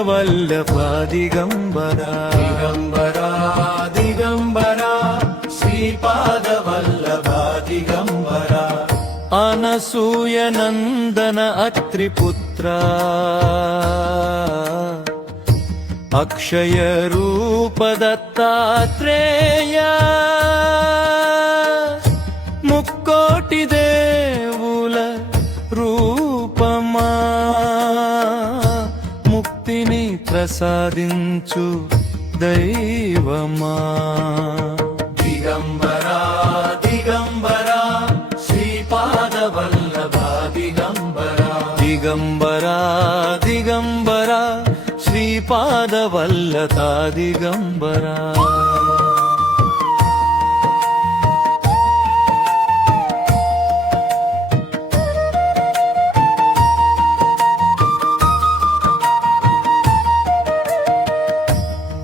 శ్రీపాదవల్లభా దిగంబరా దిగంబరా దిగంబరా శ్రీపాదవల్లభా దిగంబరా అనసూయ నందన అత్రిపుత్రా అక్షయ రూప దత్తాత్రేయ ముక్కోటి దేవుల రూపమా ముక్తిని ప్రసాదించు దైవమా దిగంబరా దిగంబరా శ్రీపాదవల్లభా దిగంబరా దిగంబరా దిగంబరా శ్రీపాదవల్లభా దిగంబరా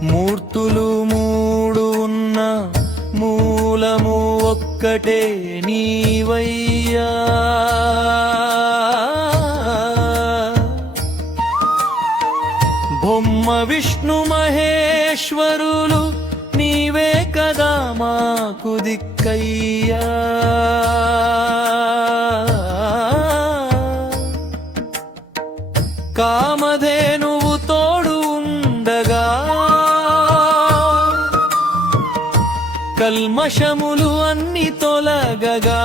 మూర్తులు మూడు ఉన్న మూలము ఒక్కటే నీవయ్యా బొమ్మ విష్ణు మహేశ్వరులు నీవే కదా మాకు దిక్కయ్యా కామధేనువు తోడు ఉండగా కల్మషములు అన్ని తొలగగా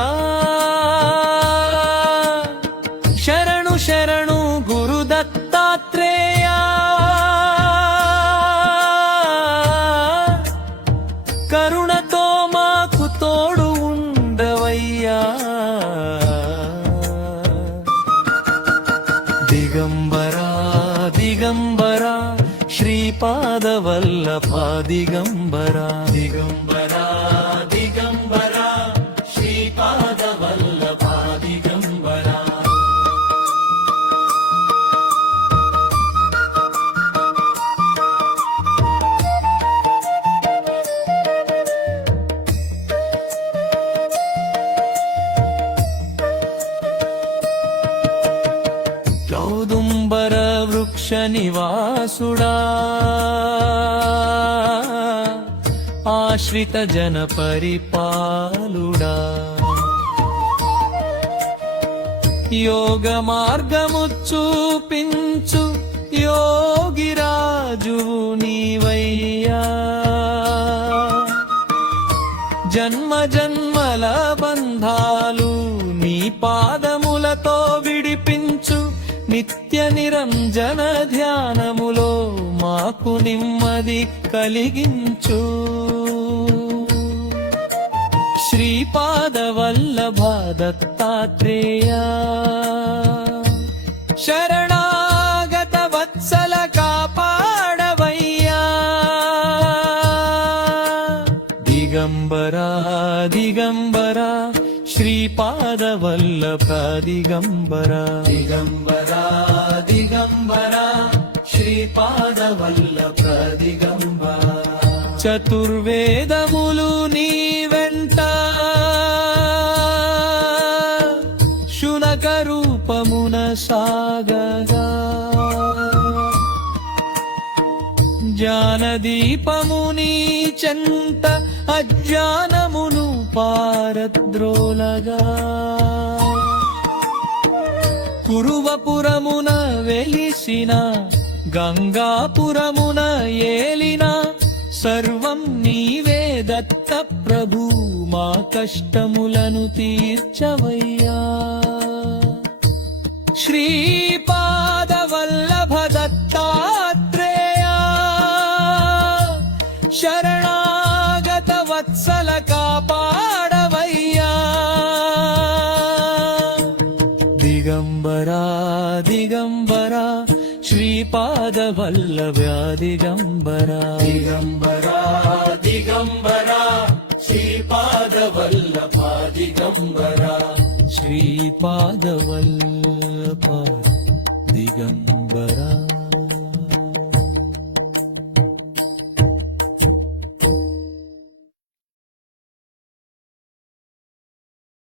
శరణు శరణు గురు దత్తాత్రేయ కరుణతో మాకు తోడు ఉండవయ్యా దిగంబరా దిగంబరా శ్రీపాదవల్లభా దిగంబరా దిగంబరా దిగంబరా శ్రీపాదవల్లభా దిగంబరా ఔదుంబర వృక్ష నివాసుడా ఆశ్రిత జన పరిపాలుడా యోగ మార్గము చూపించు యోగిరాజువు నీవయ్యా జన్మ జన్మల బంధాలు నీ పాదములతో విడిపించు నిత్య నిరంజన ధ్యానములో మాకు నెమ్మది కలిగించు శ్రీపాదవల్లభా దత్తాత్రేయ శరణాగత వత్సల కాపాడవయ్యా దిగంబరా దిగంబరా శ్రీపాదవల్లభా దిగంబరా దిగంబరా దిగంబరా శ్రీపాదవల్లభా దిగంబరా చతుర్వేదములు నీ వెంట శునక రూపమున సాగగా జ్ఞానదీపము నీ చెంత అజ్ఞానమును పారద్రోలగా కురువపురమున వెలిసిన గంగాపురమున ఏలిన సర్వం నీవే దత్త ప్రభు మా కష్టములను తీర్చవయ్యా శ్రీపాదవల్లభ దత్తాత్రేయ శరణాగత వత్సల కాపాడవయ్యా దిగంబరా దిగంబరా శ్రీపాదవల్లభా దిగంబరా దిగంబరా దిగంబరా శ్రీపాదవల్లభా దిగంబరా శ్రీపాదవల్లభా దిగంబరా